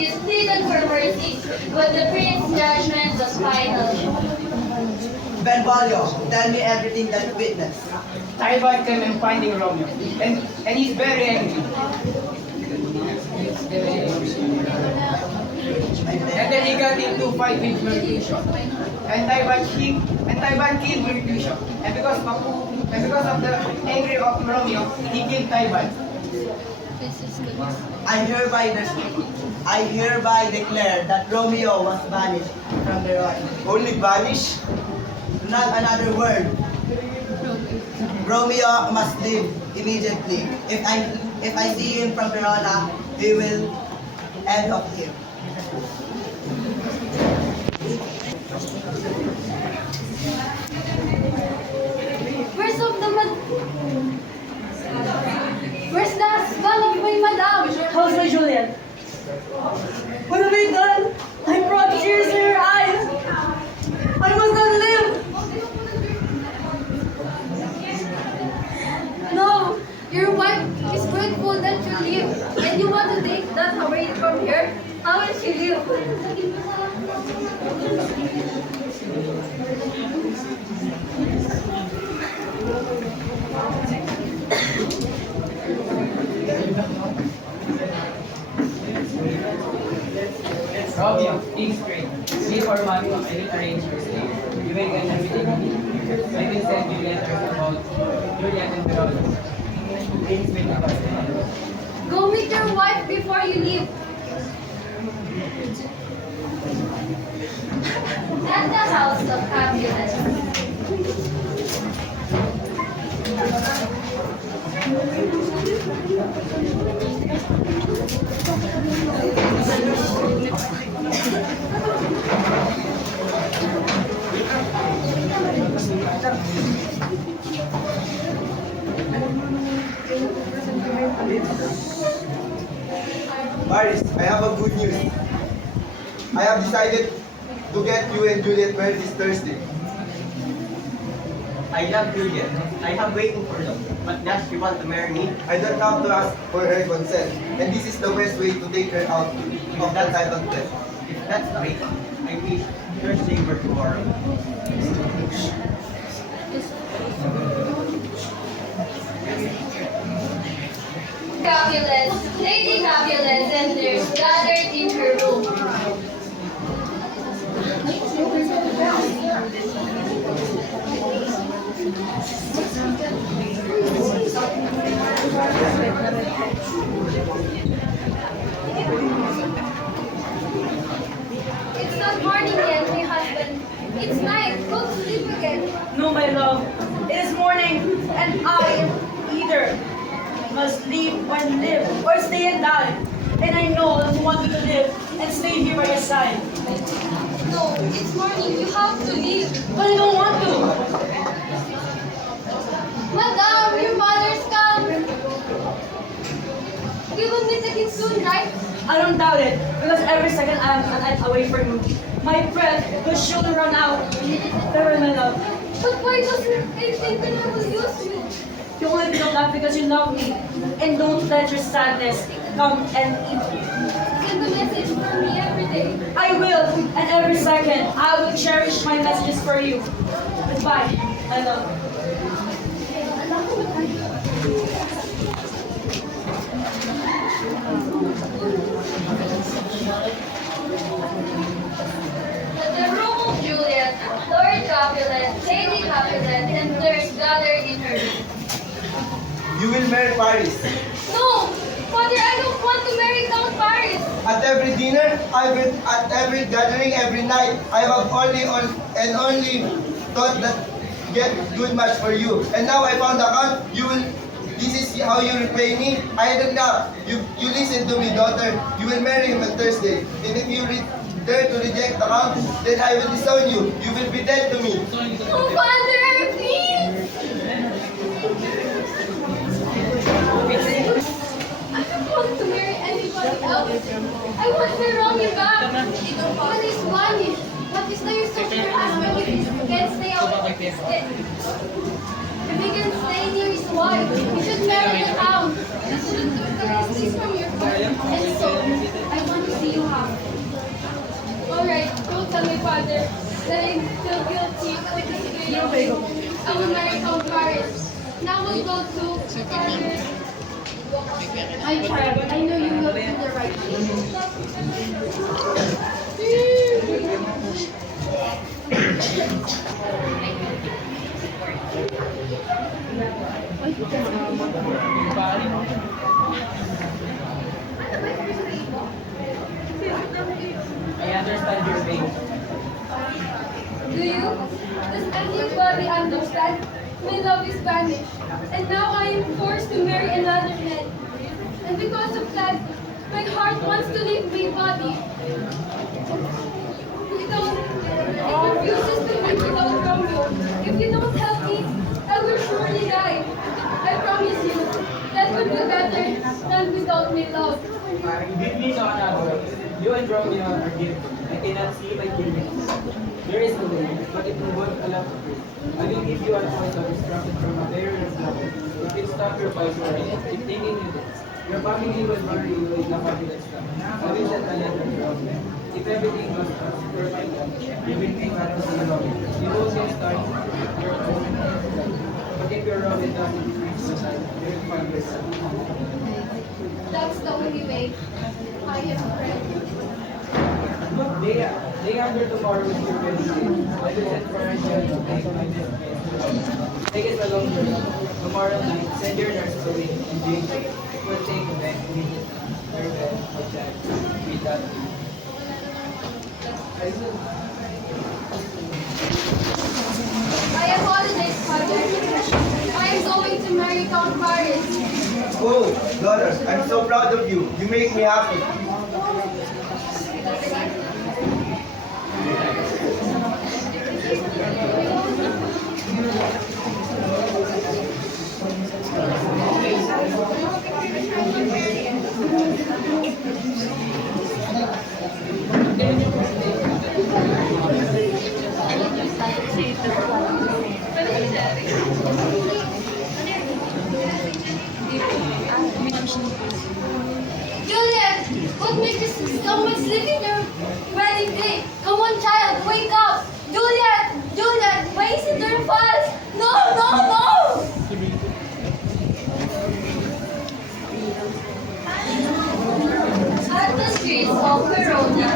He pleaded for mercy, but the prince's judgment was final. Benvolio, tell me everything that you witnessed. Tybalt came and finding Romeo, and he's very angry. And then he got into a fight with Mercutio. And Tybalt killed Mercutio. And because of the anger of Romeo, he killed Tybalt. I hereby declare that Romeo was banished from the Rhine. Only vanish? Not another word. Romeo must leave immediately. If I see him from Verona, he will end up here. Where's the husband of my madam? How's my Juliet? What have I done? I brought tears in her eyes. I must not live. No, your wife is grateful that you live, and you want to take that away from her. How will she live? Romeo, think straight. Before money, I will arrange your stay. You will get everything you need. I will send you letters about Juliet and Verona. Things will happen. Go meet your wife before you leave. At the house of Capulet. Paris, I have a good news. I have decided to get you and Juliet married this Thursday. I love Juliet. I have waiting for long. But does she want to marry me? I don't have to ask for her consent, and this is the best way to take her out of that type of death. If that's the way, I wish Thursday were tomorrow. Capulet, Lady Capulet enters, gathered in her room. It's not morning yet, my husband. It's night. Go to sleep again. No, my love. It is morning, and I either must leave and live, or stay and die. And I know that you want me to live and stay here by your side. No, it's morning. You have to leave. But I don't want to. Madam, your mother's come. You will meet again soon, right? I don't doubt it, because every second I'm away from you. My breath will surely run out. Farewell, my love. But why doesn't I think that I will use you? You only feel that because you love me. And don't let your sadness come and eat you. Send a message for me every day. I will, and every second, I will cherish my messages for you. Goodbye, my love. The room of Juliet, Lord Capulet, Lady Capulet, and nurse gathered in her room. You will marry Paris. No! Father, I don't want to marry Count Paris. At every dinner, at every gathering, every night, I have only thought that get good match for you. And now I found a count. This is how you repay me. I don't know. You listen to me, daughter. You will marry him on Thursday. And if you dare to reject the count, then I will disown you. You will be dead to me. No, Father, please! I don't want to marry anybody else. I want my Romeo back. What is money? What is the use of your husband if he can't stay out of his debt? If he can stay near his wife, he should marry the town. He should do the business from your heart. And so, I want to see you happy. father that I'm still guilty of this failure. I will marry Count Paris. Now we'll go to father. My child, I know you will do the right thing. I understand your pain. Do you? Does anybody understand? My love is vanished, and now I am forced to marry another man. And because of that, my heart wants to leave my body. It refuses to live without Romeo. If you don't help me, I will surely die. I promise you, that would be better than without my love. Give me no another. You and Romeo are gifted. I cannot see my feelings. There is no way, but it will work a lot of it. I will give you a choice of instruction from a very love. If it stop your voice right, keep thinking with it. Your family will marry you with a fabulous love. I will send a letter to Romeo. If everything goes perfect, you will make matters to the Romeo. You will get started your own. But if your Romeo doesn't reach the side, you will find yourself. That's the only way. I am afraid. Look, they under tomorrow with your wedding day. I will send for a judge to take my business. Take it along your love. Tomorrow night, send your nurses away and bring it will take a bed immediately. Your bed or child without you. I apologize, Father. I am going to marry Count Paris. Oh, daughters, I'm so proud of you. You make me happy. Juliet, what makes you so much sleeping your wedding day? Come on, child, wake up! Juliet! Juliet, why is it your fast? No, no, no! At the streets of Verona,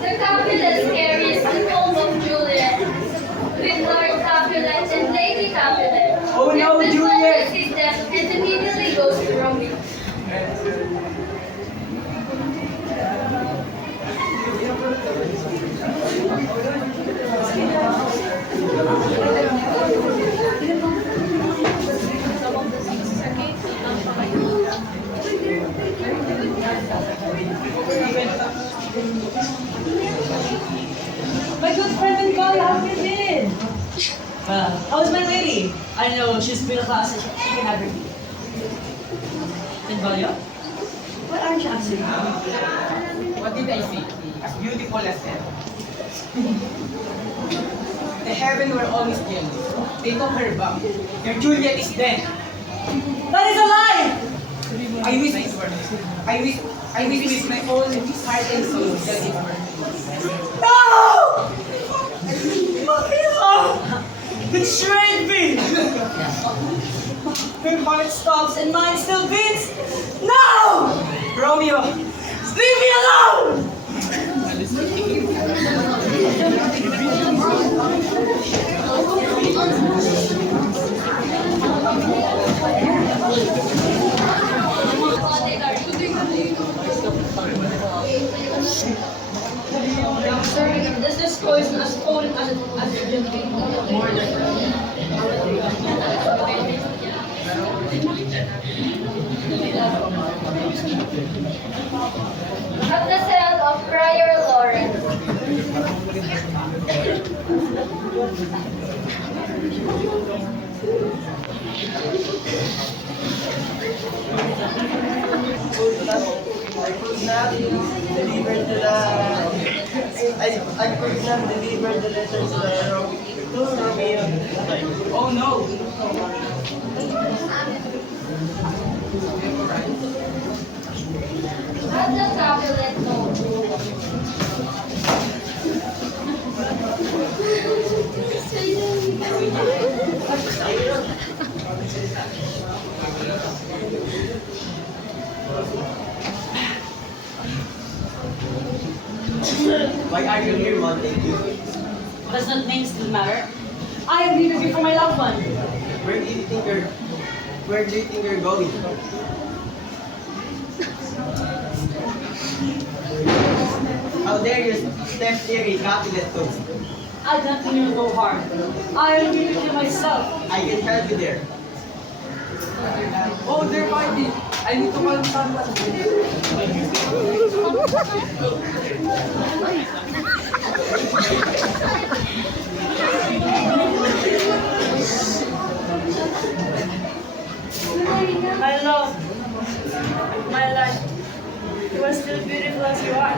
the Capulet carries the home of Juliet, with Lord Capulet and Lady Capulet. Oh no, And the Juliet! father sees them and immediately goes to Romeo. My good friend and colleague, how have you been? How's my lady? I know she's been a class. She can have her tea. And Valia? Why aren't you answering me? What did I see? As beautiful as them. The heaven were always jealous. They took her back. Their Juliet is dead. That is a lie! I wish it were. I wish with my own heart and soul that it were. No! My love betrayed me! Her heart stops and mine still beats. No! Romeo! Leave me alone! This discourse is as potent as At the cell of Friar Lawrence. I could not deliver to the I could not deliver the letter to Romeo. Oh no! Let the Capulet know. Why are you here, Montague? Does not name still matter? I am here looking for my loved one. Where do you think you're going? How dare you step here in Capulet Toast? I don't mean you no harm. I am here to kill myself. I can help you there. Oh, they're fighting! I need to call someone. My love, my life, you are still beautiful as you are.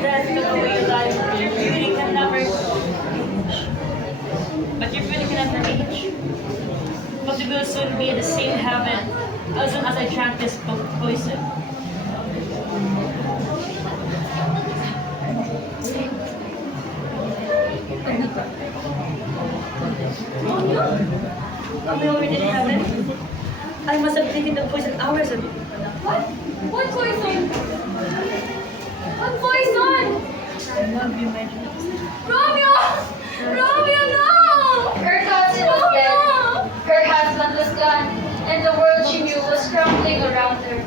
Death took away your life, your beauty can never age. But your beauty can never age. But we will soon be in the same heaven as soon as I drank this poison. Are we already in heaven? I must have taken the poison hours ago. What? What poison? What poison? I love you, my dear. Romeo! Romeo, no! Her cousin was dead. Her husband was gone. And the world she knew was crumbling around her.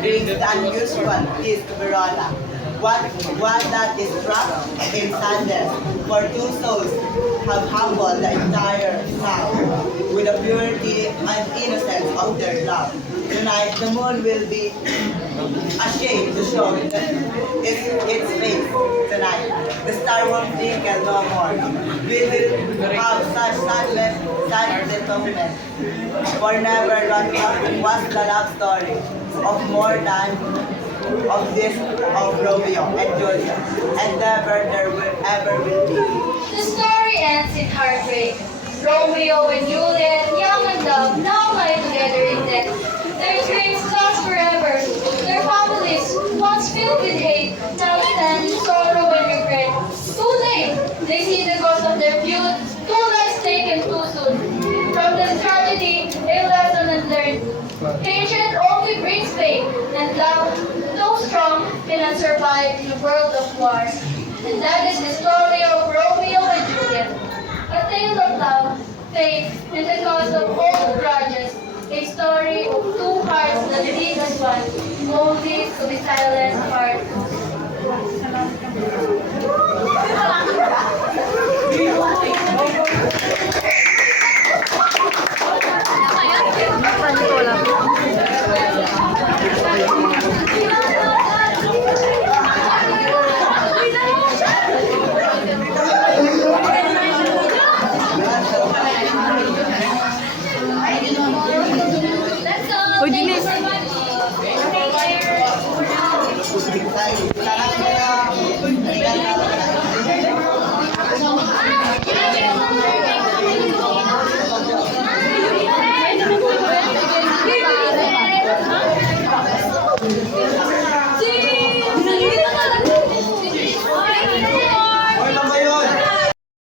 Brings the unusual peace to Verona. One that is trapped in sadness, for two souls have humbled the entire town with the purity and innocence of their love. Tonight, the moon will be ashamed to show its face tonight. The star won't twinkle no more. We will have such sadness moment. For never was the love story of more than of this of Romeo and Juliet, and never there will ever will be. The story ends in heartbreak. Romeo and Juliet, young and dumb, now lie together in death. Their dreams last forever. Their families, once filled with hate, now stand in sorrow and regret. Too late, they see the cost of their feud. Two lives taken too soon. From this tragedy, a lesson is learned. Hatred only brings pain, and love, though strong, cannot survive in a world of war. And that is the story of Romeo and Juliet. A tale of love, faith, and the cost of old grudges. A story of two hearts that beat as one, only to be silenced apart.